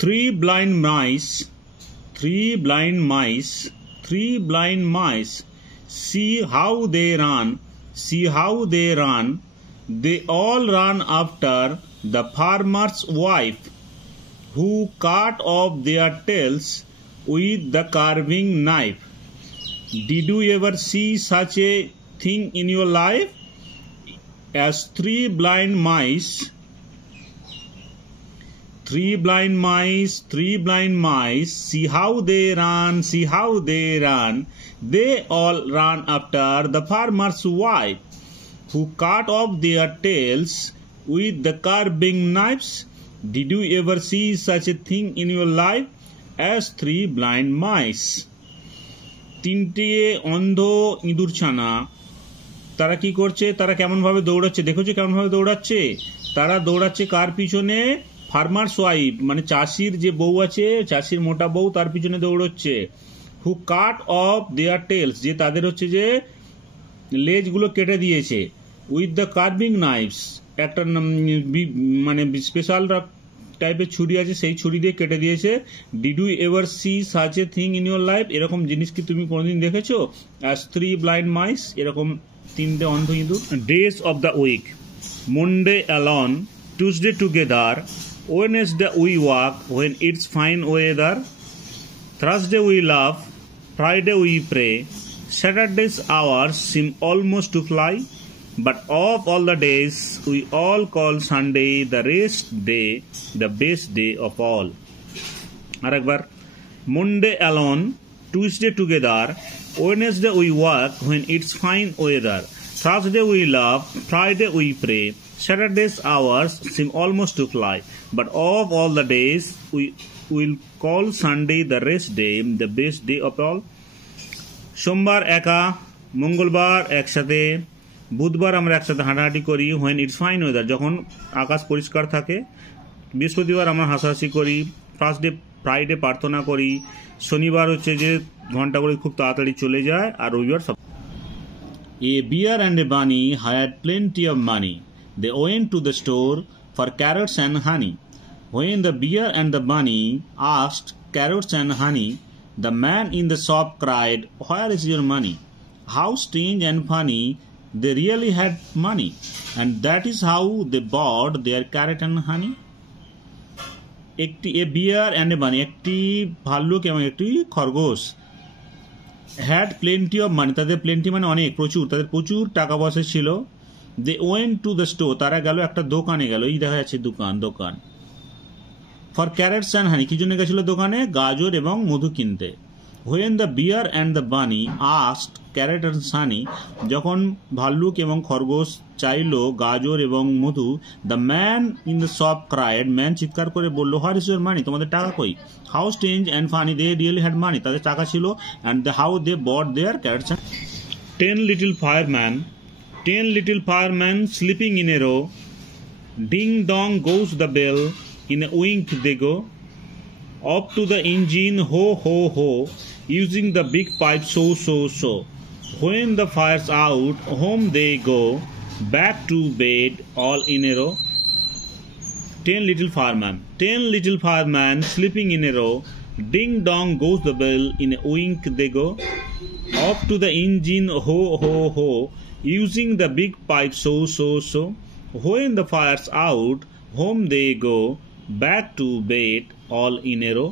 Three blind mice, three blind mice, three blind mice. See how they run, see how they run. They all run after the farmer's wife, who cut off their tails with the carving knife. Did you ever see such a thing in your life? As three blind mice, three blind mice, three blind mice, see how they run, see how they run. They all run after the farmer's wife, who cut off their tails with the carving knives. Did you ever see such a thing in your life? As three blind mice. তিনটে অন্ধ ইঁদুর ছানা তারা কি করছে, তারা কেমন ভাবে দৌড়াচ্ছে, দেখেছো কেমন ভাবে দৌড়াচ্ছে? তারা দৌড়াচ্ছে কার পিছনে? ফার্মার্স ওয়াইফ, মানে চাষির যে বউ আছে, চাষির মোটা বউ, তার পিছনে দৌড়চ্ছে। হু কাট অফ দেয়ার টেলস, যে তাদের হচ্ছে যে লেজগুলো কেটে দিয়েছে। উইথ দ্য কার্ভিং নাইফস, একটা মানে স্পেশাল টাইপের ছুরি আছে, সেই ছুরি দিয়ে কেটে দিয়েছে। Did you ever see such a thing in your life? এরকম জিনিস কি তুমি কোনোদিন দেখেছো? অ্যাজ থ্রি ব্লাইন্ড মাইস, এরকম তিনটে অন্ধ ইঁদুর। Days of the week, Monday alone, Tuesday together, Wednesday we walk when it's fine weather, Thursday we laugh, Friday we pray, Saturday's hours seem almost to fly, but of all the days we all call Sunday the rest day, the best day of all. আরেকবার, Monday alone, Tuesday together, Wednesday we work when it's fine weather, Thursday we laugh, Friday we pray, Saturday's hours seem almost to fly, but of all the days we will call Sunday the rest day, the best day of all. সোমবার একা, মঙ্গলবার একসাথে, বুধবার আমরা একসাথে হাঁটাহাঁটি করি when it's fine weather, যখন আকাশ পরিষ্কার থাকে। বৃহস্পতিবার আমরা হাসাহাসি করি, ফ্রাইডে প্রার্থনা করি, শনিবার হচ্ছে যে ঘন্টা করে খুব তাড়াতাড়ি চলে যায়, আর রবিবার সব। A bear and a bunny had plenty of money. They went to the store for carrots and honey. When the bear and the bunny asked carrots and honey, the man in the shop cried, "Where is your money?" How strange and funny! They really had money, and that is how they bought their carrot and honey. A bear and a bunny, একটি ভাল্লুক এবং একটি খরগোশ, had plenty of money, তাদের plenty মানে অনেক, প্রচুর, তাদের প্রচুর টাকা পয়সা ছিল। They went to the store, তারা গেল একটা দোকানে গেল, এই দেখা যাচ্ছে দোকান। For carrots and honey, কি জন্য গেছিল দোকানে? গাজর এবং মধু কিনতে। When the bear and the bunny asked carrot and honey, যখন ভাল্লুক এবং খরগোশ চাইল গাজর এবং মধু, the man in the shop cried, man চিৎকার করে বলল, "Where is your money?" তোমাদের টাকা কই? How strange and funny, they really had money, তাদের টাকা ছিল, and how they bought their carrots and 10 little firemen sleeping in a row, ding dong goes the bell, in a wink they go, up to the engine, ho ho ho, using the big pipe so. When the fire's out, home they go, back to bed all in a row. 10 little firemen sleeping in a row, ding dong goes the bell, in a wink they go, up to the engine, ho ho ho, using the big pipe so. When the fire's out, home they go, back to bed all in a row.